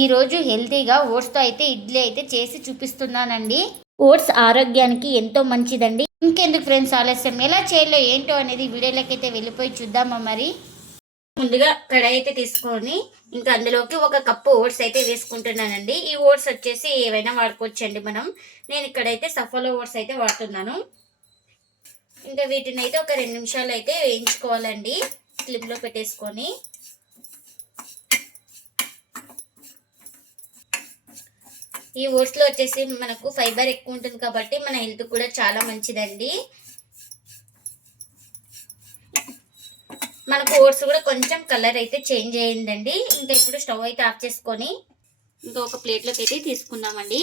ఈరోజు హెల్తీగా ఓట్స్తో అయితే ఇడ్లీ అయితే చేసి చూపిస్తున్నానండి. ఓట్స్ ఆరోగ్యానికి ఎంతో మంచిదండి. ఇంకెందుకు ఫ్రెండ్స్ ఆలస్యం? ఎలా చేయాలో ఏంటో అనేది వీడియోలోకి అయితే వెళ్ళిపోయి చూద్దామా మరి? ముందుగా కడాయి అయితే తీసుకొని ఇంకా అందులోకి ఒక కప్పు ఓట్స్ అయితే వేసుకుంటున్నానండి. ఈ ఓట్స్ వచ్చేసి ఏవైనా వాడుకోవచ్చండి మనం. నేను ఇక్కడైతే సఫలో ఓట్స్ అయితే వాడుతున్నాను. ఇంకా వీటిని అయితే ఒక రెండు నిమిషాలు అయితే వేయించుకోవాలండి. స్లిమ్లో పెట్టేసుకొని. ఈ ఓట్స్లో వచ్చేసి మనకు ఫైబర్ ఎక్కువ ఉంటుంది కాబట్టి మన హెల్త్ కూడా చాలా మంచిదండి. మనకు ఓట్స్ కూడా కొంచెం కలర్ అయితే చేంజ్ అయ్యిందండి. ఇంకా ఇప్పుడు స్టవ్ అయితే ఆఫ్ చేసుకొని ఇంకా ఒక ప్లేట్లోకి అయితే తీసుకున్నామండి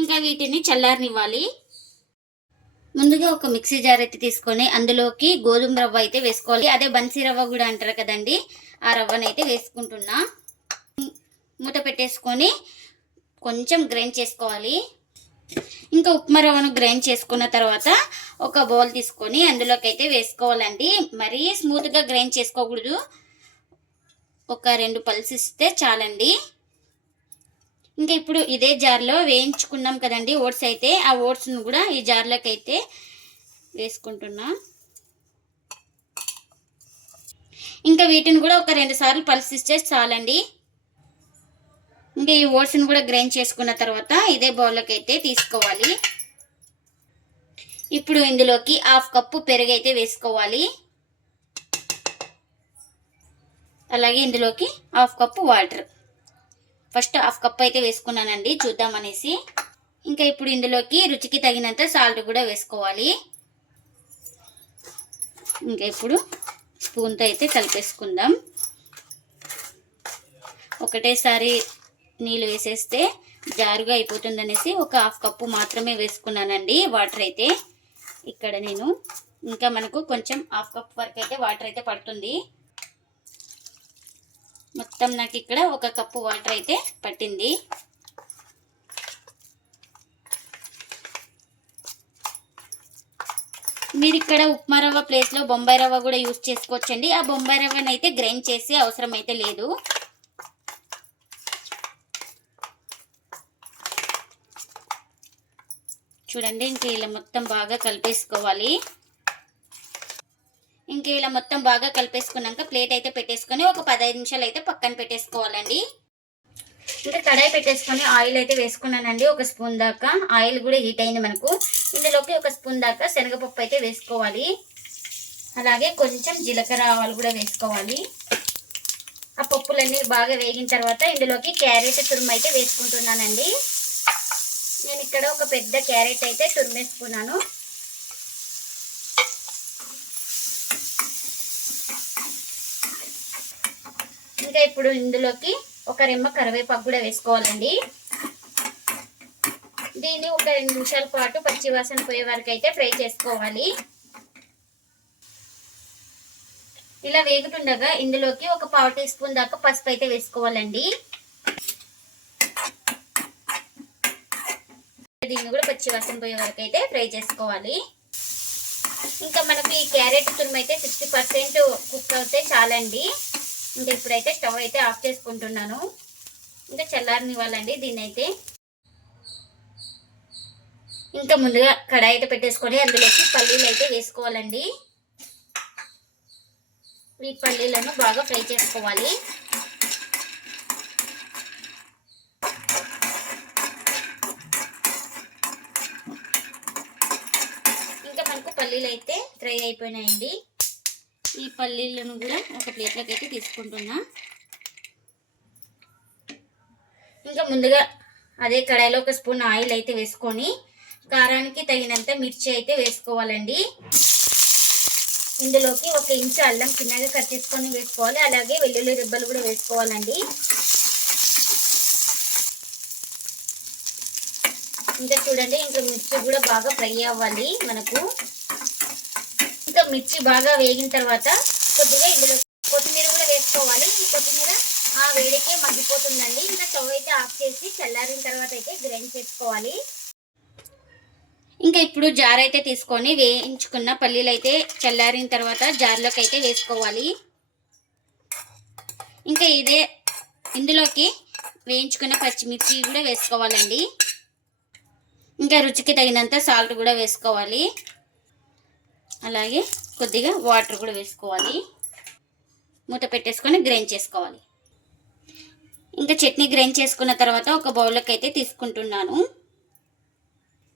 ఇంకా వీటిని చల్లారనివ్వాలి. ముందుగా ఒక మిక్సీ జార్ అయితే తీసుకొని అందులోకి గోధుమ రవ్వ అయితే వేసుకోవాలి. అదే బన్సీ రవ్వ కూడా అంటారు కదండి. ఆ రవ్వనైతే అయితే వేసుకుంటున్నా. మూత పెట్టేసుకొని కొంచెం గ్రైండ్ చేసుకోవాలి. ఇంకా ఉప్మా రవ్వను గ్రైండ్ చేసుకున్న తర్వాత ఒక బౌల్ తీసుకొని అందులోకి అయితే వేసుకోవాలండి. మరీ స్మూత్గా గ్రైండ్ చేసుకోకూడదు. ఒక రెండు పల్స్ ఇస్తే చాలండి. ఇంకా ఇప్పుడు ఇదే జార్లో వేయించుకున్నాం కదండి ఓట్స్ అయితే ఆ ఓట్స్ను కూడా ఈ జార్లోకి అయితే వేసుకుంటున్నాం. ఇంకా వీటిని కూడా ఒక రెండు సార్లు పల్స్ ఇస్తే చాలండి. ఇంకా ఈ ఓట్స్ని కూడా గ్రైండ్ చేసుకున్న తర్వాత ఇదే బౌల్లోకి అయితే తీసుకోవాలి. ఇప్పుడు ఇందులోకి హాఫ్ కప్పు పెరుగు అయితే వేసుకోవాలి. అలాగే ఇందులోకి half cup water. First half cup అయితే వేసుకున్నానండి చూద్దామనేసి ఇంకా ఇప్పుడు ఇందులోకి రుచికి తగినంత సాల్ట్ కూడా వేసుకోవాలి. ఇంకా ఇప్పుడు స్పూన్తో అయితే కలిపేసుకుందాం. ఒకటేసారి నీళ్ళు వేసేస్తే జారుగా అయిపోతుంది అనేసి ఒక హాఫ్ కప్పు మాత్రమే వేసుకున్నానండి వాటర్ అయితే. ఇక్కడ నేను ఇంకా మనకు కొంచెం హాఫ్ కప్ వరకు అయితే వాటర్ అయితే పడుతుంది. మొత్తం నాకు ఇక్కడ ఒక కప్పు వాటర్ అయితే పట్టింది. మీరు ఇక్కడ ఉప్మా రవ్వ ప్లేస్లో బొంబాయి రవ్వ కూడా యూస్ చేసుకోవచ్చండి. ఆ బొంబాయి రవ్వనైతే అయితే గ్రైండ్ చేసే అవసరం అయితే లేదు. చూడండి ఇంక ఇలా మొత్తం బాగా కలిపేసుకోవాలి. ఇంక ఇలా మొత్తం బాగా కలిపేసుకున్నాక ప్లేట్ అయితే పెట్టేసుకొని ఒక పదహైదు నిమిషాలు అయితే పక్కన పెట్టేసుకోవాలండి. ఇంకా కడాయి పెట్టేసుకొని ఆయిల్ అయితే వేసుకున్నానండి ఒక స్పూన్ దాకా. ఆయిల్ కూడా హీట్ అయింది మనకు. ఇందులోకి ఒక స్పూన్ దాకా శనగపప్పు అయితే వేసుకోవాలి. అలాగే కొంచెం జీలకర్ర ఆవాలు కూడా వేసుకోవాలి. ఆ పప్పులన్నీ బాగా వేగిన తర్వాత ఇందులోకి క్యారెట్ తురుము అయితే వేసుకుంటున్నానండి. నేను ఇక్కడ ఒక పెద్ద క్యారెట్ అయితే తురిమేసుకున్నాను. ఇంకా ఇప్పుడు ఇందులోకి ఒక రెమ్మ కరివేపాకు కూడా వేసుకోవాలండి. దీన్ని ఒక రెండు నిమిషాల పాటు పచ్చివాసన పోయే వరకు అయితే ఫ్రై చేసుకోవాలి. ఇలా వేగుతుండగా ఇందులోకి ఒక పావు టీ స్పూన్ దాకా పసుపు అయితే వేసుకోవాలండి. దీన్ని కూడా పచ్చి వాసన పోయే వరకు అయితే ఫ్రై చేసుకోవాలి. ఇంకా మనకి క్యారెట్ తురుము అయితే సిక్స్టీ పర్సెంట్ కుక్ అవుతే చాలండి. ఇంకా ఇప్పుడైతే స్టవ్ అయితే ఆఫ్ చేసుకుంటున్నాను. ఇంకా చల్లారనివ్వాలండి దీన్ని అయితే ఇంకా ముందుగా కడాయి అయితే పెట్టేసుకొని అందులోకి పల్లీలు అయితే వేసుకోవాలండి. ఈ పల్లీలను బాగా ఫ్రై చేసుకోవాలి ఇంకా మనకు పల్లీలు అయితే ఫ్రై అయిపోయినాయండి. ఈ పల్లీలను కూడా ఒక ప్లేట్లోకి అయితే తీసుకుంటున్నా. ఇంకా ముందుగా అదే కడాయిలో ఒక స్పూన్ ఆయిల్ అయితే వేసుకొని కారానికి తగినంత మిర్చి అయితే వేసుకోవాలండి. ఇందులోకి ఒక ఇంచు అల్లం చిన్నగా కట్ చేసుకొని వేసుకోవాలి. అలాగే వెల్లుల్లి రిబ్బలు కూడా వేసుకోవాలండి. ఇంకా చూడండి ఇంకా మిర్చి కూడా బాగా ఫ్రై అవ్వాలి మనకు. ఇంకా మిర్చి బాగా వేగిన తర్వాత కొద్దిగా ఇందులో కొత్తిమీర కూడా వేసుకోవాలి. కొత్తిమీర ఆ వేడికే మగ్గిపోతుందండి. ఇంకా స్టవ్ అయితే ఆఫ్ చేసి చల్లారిన తర్వాత అయితే గ్రైండ్ చేసుకోవాలి. ఇంకా ఇప్పుడు జార్ అయితే తీసుకొని వేయించుకున్న పల్లీలు అయితే చల్లారిన తర్వాత జార్లోకి అయితే వేసుకోవాలి. ఇంకా ఇదే ఇందులోకి వేయించుకున్న పచ్చిమిర్చి కూడా వేసుకోవాలండి. ఇంకా రుచికి తగినంత సాల్ట్ కూడా వేసుకోవాలి. అలాగే కొద్దిగా వాటర్ కూడా వేసుకోవాలి. మూత పెట్టేసుకొని గ్రైండ్ చేసుకోవాలి. ఇంకా చట్నీ గ్రైండ్ చేసుకున్న తర్వాత ఒక బౌల్లోకి అయితే తీసుకుంటున్నాను.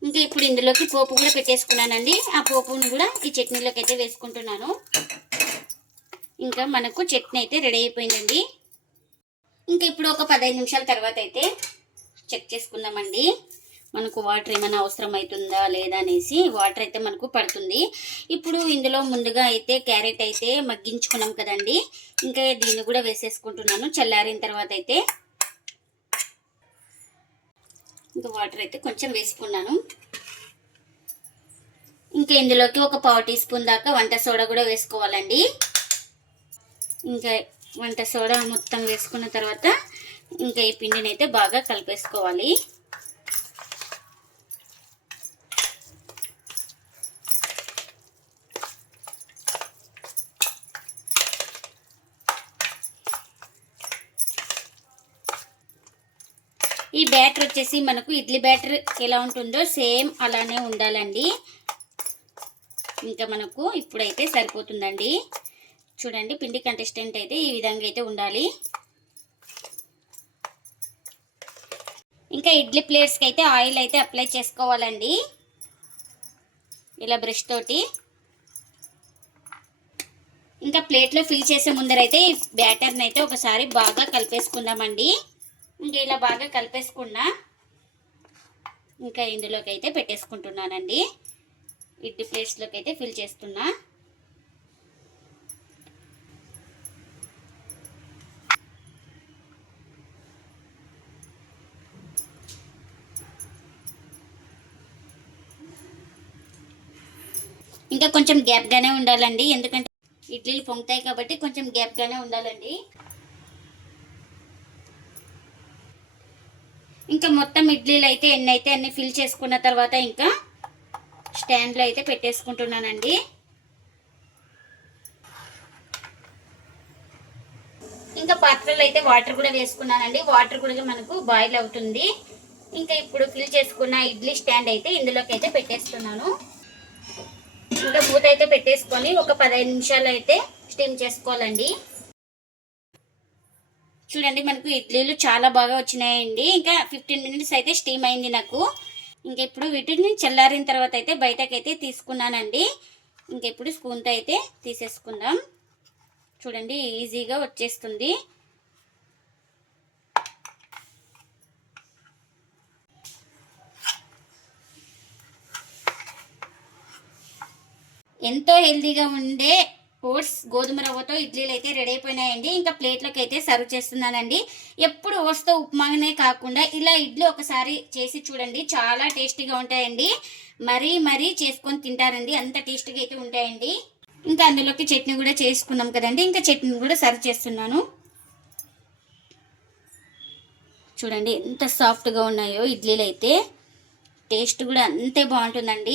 ఇంకా ఇప్పుడు ఇందులోకి పోపు కూడా పెట్టేసుకున్నానండి. ఆ పోపును కూడా ఈ చట్నీలోకి అయితే వేసుకుంటున్నాను. ఇంకా మనకు చట్నీ అయితే రెడీ అయిపోయిందండి. ఇంకా ఇప్పుడు ఒక పదహైదు నిమిషాల తర్వాత అయితే చెక్ చేసుకుందామండి. మనకు వాటర్ ఏమైనా అవసరం అవుతుందా లేదా అనేసి వాటర్ అయితే మనకు పడుతుంది. ఇప్పుడు ఇందులో ముందుగా అయితే క్యారెట్ అయితే మగ్గించుకున్నాం కదండి. ఇంకా దీన్ని కూడా వేసేసుకుంటున్నాను. చల్లారిన తర్వాత అయితే ఇంకా వాటర్ అయితే కొంచెం వేసుకున్నాను. ఇంకా ఇందులోకి ఒక పావు టీ స్పూన్ దాకా వంట సోడా కూడా వేసుకోవాలండి. ఇంకా వంట సోడా మొత్తం వేసుకున్న తర్వాత ఇంకా ఈ పిండిని అయితే బాగా కలిపేసుకోవాలి. ఈ బ్యాటర్ వచ్చేసి మనకు ఇడ్లీ బ్యాటర్ ఎలా ఉంటుందో సేమ్ అలానే ఉండాలండి. ఇంకా మనకు ఇప్పుడైతే సరిపోతుందండి. చూడండి పిండి కంటెస్టెంట్ అయితే ఈ విధంగా అయితే ఉండాలి. ఇంకా ఇడ్లీ ప్లేట్స్కి అయితే ఆయిల్ అయితే అప్లై చేసుకోవాలండి. ఇలా బ్రష్ తోటి. ఇంకా ప్లేట్లో ఫిల్ చేసే ముందరైతే ఈ బ్యాటర్ని అయితే ఒకసారి బాగా కలిపేసుకుందామండి. ఇంకా ఇలా బాగా కలిపేసుకున్నా ఇంకా ఇందులోకి అయితే పెట్టేసుకుంటున్నానండి. ఇడ్లీ ప్లేట్స్లోకి అయితే ఫిల్ చేస్తున్నా. ఇంకా కొంచెం గ్యాప్గానే ఉండాలండి ఎందుకంటే ఇడ్లీలు పొంగుతాయి కాబట్టి కొంచెం గ్యాప్గానే ఉండాలండి. ఇంకా మొత్తం ఇడ్లీలు అయితే ఎన్ని అయితే అన్ని ఫిల్ చేసుకున్న తర్వాత ఇంకా స్టాండ్లో అయితే పెట్టేసుకుంటున్నానండి. ఇంకా పాత్రలో అయితే వాటర్ కూడా వేసుకున్నానండి. వాటర్ కూడా మనకు బాయిల్ అవుతుంది. ఇంకా ఇప్పుడు ఫిల్ చేసుకున్న ఇడ్లీ స్టాండ్ అయితే ఇందులోకి అయితే పెట్టేస్తున్నాను. ఇంకా మూత అయితే పెట్టేసుకొని ఒక పదహైదు నిమిషాలు అయితే స్టీమ్ చేసుకోవాలండి. చూడండి మనకు ఇడ్లీలు చాలా బాగా వచ్చినాయండి. ఇంకా ఫిఫ్టీన్ మినిట్స్ అయితే స్టీమ్ అయింది నాకు. ఇంకా ఇప్పుడు వీటిని చల్లారిన తర్వాత అయితే బయటకైతే తీసుకున్నానండి. ఇంకా ఇప్పుడు స్పూన్తో అయితే తీసేసుకుందాం. చూడండి ఈజీగా వచ్చేస్తుంది. ఎంతో హెల్దీగా ఉండే ఓట్స్ గోధుమ రవ్వతో ఇడ్లీలు అయితే రెడీ అయిపోయినాయండి. ఇంకా ప్లేట్లోకి అయితే సర్వ్ చేస్తున్నానండి. ఎప్పుడు ఓట్స్తో ఉప్మానే కాకుండా ఇలా ఇడ్లీ ఒకసారి చేసి చూడండి. చాలా టేస్టీగా ఉంటాయండి. మరీ మరీ చేసుకొని తింటారండి. అంత టేస్టీగా అయితే ఉంటాయండి. ఇంకా అందులోకి చట్నీ కూడా చేసుకున్నాం కదండి. ఇంకా చట్నీ కూడా సర్వ్ చేస్తున్నాను. చూడండి ఎంత సాఫ్ట్గా ఉన్నాయో ఇడ్లీలు అయితే టేస్ట్ కూడా అంతే బాగుంటుందండి.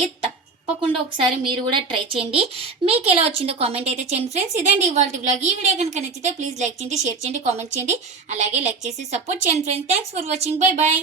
తప్పకుండా ఒకసారి మీరు కూడా ట్రై చేయండి. మీకు ఎలా వచ్చిందో కామెంట్ అయితే చేయండి ఫ్రెండ్స్. ఇదండి ఇవాళ బ్లాగ్ ఈ వీడియో కనుక నచ్చితే ప్లీజ్ లైక్ చేయండి షేర్ చేయండి కామెంట్ చేయండి. అలాగే లైక్ చేసి సపోర్ట్ చేయండి friends. Thanks for watching. Bye bye.